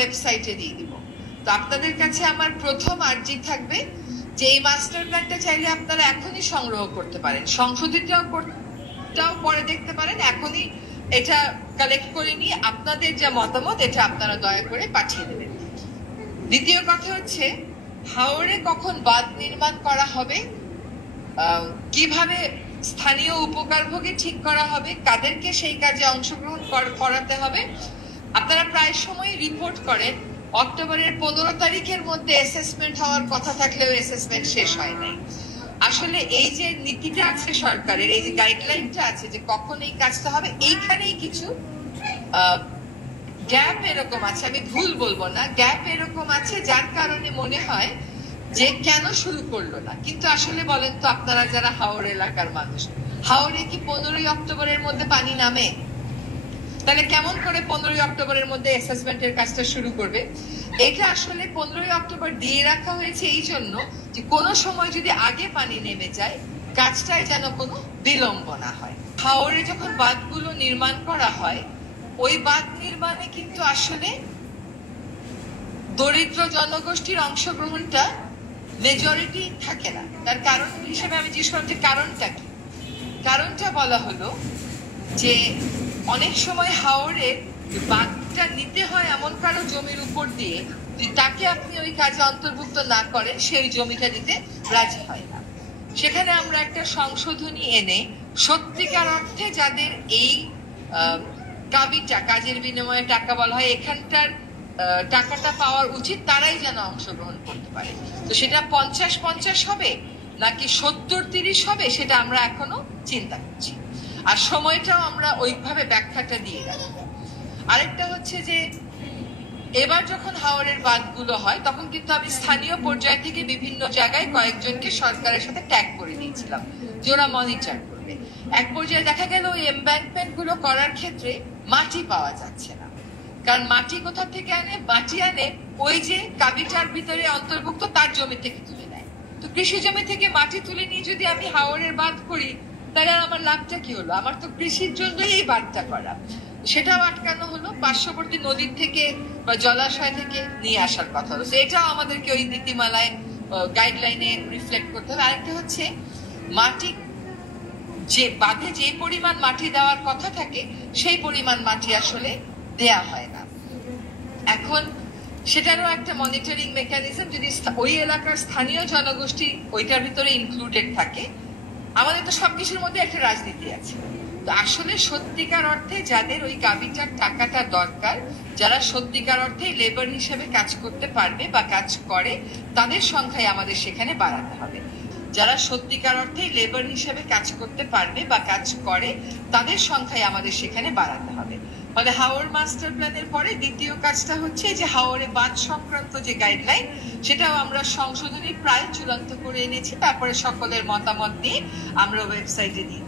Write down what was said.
ওয়েবসাইটে দিয়ে দিব। তো আপনাদের কাছে আমার প্রথম আর্জি থাকবে যে এই মাস্টার প্ল্যানটা চাইলে আপনারা এখনই সংগ্রহ করতে পারেন, সংশোধিতটাও পরে দেখতে পারেন, এখনই এটা কালেক্ট করে নিয়ে আপনাদের যা মতামত এটা আপনারা দয়া করে পাঠিয়ে দেবেন। দ্বিতীয় কথা হচ্ছে হাওরে কখন বাঁধ নির্মাণ করা হবে, কিভাবে স্থানীয় উপকারভোগী ঠিক করা হবে, কাদেরকে সেই কাজে অংশগ্রহণ করাতে হবে। আপনারা প্রায় সময় রিপোর্ট করেন অক্টোবরের 15 তারিখের মধ্যে অ্যাসেসমেন্ট হওয়ার কথা থাকলেও অ্যাসেসমেন্ট শেষ হয় নাই। আসলে এই যে নীতিটা আছে সরকারের, এই যে গাইডলাইনটা আছে যে কখন এই কাজটা হবে, এইখানেই কিছু গ্যাপ এরকম আছে, আমি ভুল বলবো না, গ্যাপ এরকম আছে যার কারণে মনে হয় যে কেন শুরু করলো না। কিন্তু আসলে বলেন তো আপনারা যারা হাওড় এলাকার মানুষ, হাওড়ে কি 15ই অক্টোবরের মধ্যে পানি নামে? তাহলে কেমন করে 15ই অক্টোবরের মধ্যে অ্যাসেসমেন্টের কাজটা শুরু করবে? এটা আসলে 15ই অক্টোবর দিয়ে রাখা হয়েছে এই জন্য যে কোনো সময় যদি আগে পানি নেমে যায় কাজটায় যেন কোনো বিলম্ব না হয়। হাওড়ে যখন বাঁধগুলো নির্মাণ করা হয় ওই বাঁধ নির্মাণে কিন্তু আসলে দরিদ্র জনগোষ্ঠীর অংশগ্রহণটা মেজরিটি থাকে না। তার কারণ হিসেবে আমি জিজ্ঞেস করলাম যে কারণটা কি? কারণটা বলা হলো যে অনেক সময় হাওড়ে বাঁধটা নিতে হয় এমন কারো জমির উপর দিয়ে, তাকে আপনি ওই কাজে অন্তর্ভুক্ত না করেন সেই জমিটা দিতে রাজি হয় না। সেখানে আমরা একটা সংশোধনী এনে সত্যিকার অর্থে যাদের এই কাবিটা, কাজের বিনিময়ে টাকা বলা হয়, এখানকার টাকাটা পাওয়ার উচিত, তারাই যেন অংশগ্রহণ করতে পারে। তো সেটা 50-50 হবে নাকি 70-30 হবে সেটা আমরা এখনো চিন্তা করছি, আর সময়টাও আমরা ওইভাবে ব্যাখ্যাটা দিয়ে রাখবো। আরেকটা হচ্ছে যে এবার যখন হাওড়ের বাঁধগুলো হয় তখন কিন্তু আমি স্থানীয় পর্যায় থেকে বিভিন্ন জায়গায় কয়েকজনকে সরকারের সাথে ট্যাগ করে দিয়েছিলাম যে ওরা মনিটর করবে। এক পর্যায়ে দেখা গেল ওই এমব্যাঙ্কমেন্ট গুলো করার ক্ষেত্রে মাটি পাওয়া যাচ্ছে না, কারণ মাটি কোথা থেকে আনে? মাটি আনে ওই যে কাবিটার ভিতরে অন্তর্ভুক্ত তার জমি থেকে তুলে নেয়। তো কৃষি জমি থেকে মাটি তুলে নিয়ে যদি আমি হাওড়ের বাঁধ করি তাহলে আমার লাভটা কি হলো? আমার তো কৃষির জন্যই এই বাঁধটা করা, সেটাও আটকানো হলো। পার্শ্ববর্তী নদীর থেকে বা জলাশয় থেকে নিয়ে আসার কথা হলো। এটাও আমাদেরকে ওই নীতিমালায় গাইডলাইনে রিফ্লেক্ট করতে হবে। আরেকটা হচ্ছে মাটি, যে বাঁধে যে পরিমাণ মাটি দেওয়ার কথা থাকে সেই পরিমাণ মাটি আসলে দেয়া হয় না। এখন সেটারও একটা মনিটরিং মেকানিজম, যদি ওই এলাকার স্থানীয় জনগোষ্ঠী ওইটার ভিতরে ইনক্লুডেড থাকে। আমাদের তো সবকিছুর মধ্যে একটা রাজনীতি আছে। তো আসলে সত্যিকার অর্থে যাদের ওই কাবিটার টাকাটা দরকার, যারা সত্যিকার অর্থে লেবার হিসেবে কাজ করতে পারবে বা কাজ করে, তাদের সংখ্যাই আমাদের সেখানে বাড়াতে হবে। যারা সত্যিকার অর্থে লেবার হিসেবে কাজ করতে পারবে বা কাজ করে, তাদের সংখ্যাই আমাদের সেখানে বাড়াতে হবে। ফলে হাওড় মাস্টার প্ল্যানের পরে দ্বিতীয় কাজটা হচ্ছে যে হাওড়ে বাঁধ সংক্রান্ত যে গাইডলাইন, সেটাও আমরা সংশোধনী প্রায় চূড়ান্ত করে এনেছি। তারপরে সকলের মতামত নিয়ে আমরা ওয়েবসাইটে দিই।